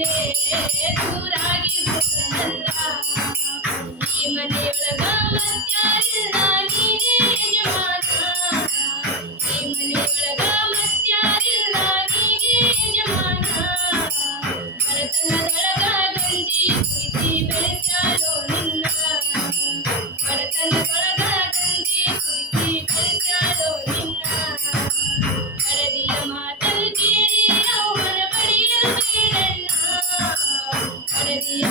ಮುಂದೆ ದೂರಾಗಿ ಹೋದನಲ್ಲ. ಈ ಮನೆಯೊಳಗ ಮತ್ಯಾರಿಲ್ಲ ನೀನೇ ಯಜಮಾನ. ಈ ಮನೆಯೊಳಗ ಮತ್ಯಾರಿಲ್ಲ ನೀನೇ ಯಜಮಾನ. ಬಡತನದೊಳಗ ಗಂಜಿ ಕುಡಿಸಿ ಬೆಳೆಸ್ಯಾಳೋ ನಿನ್ನ. ಬಡತನದೊಳಗ ಗಂಜಿ ಕುಡಿಸಿ ಬೆಳೆಸ್ಯಾಳೋ ನಿನ್ನ. ಹಳದಿಯ ಮಾತನ್ನು ಕೇಳಿ ಅವನ ಬಡಿಯಲು ಬೇಡಣ್ಣ. ಹಳದಿಯ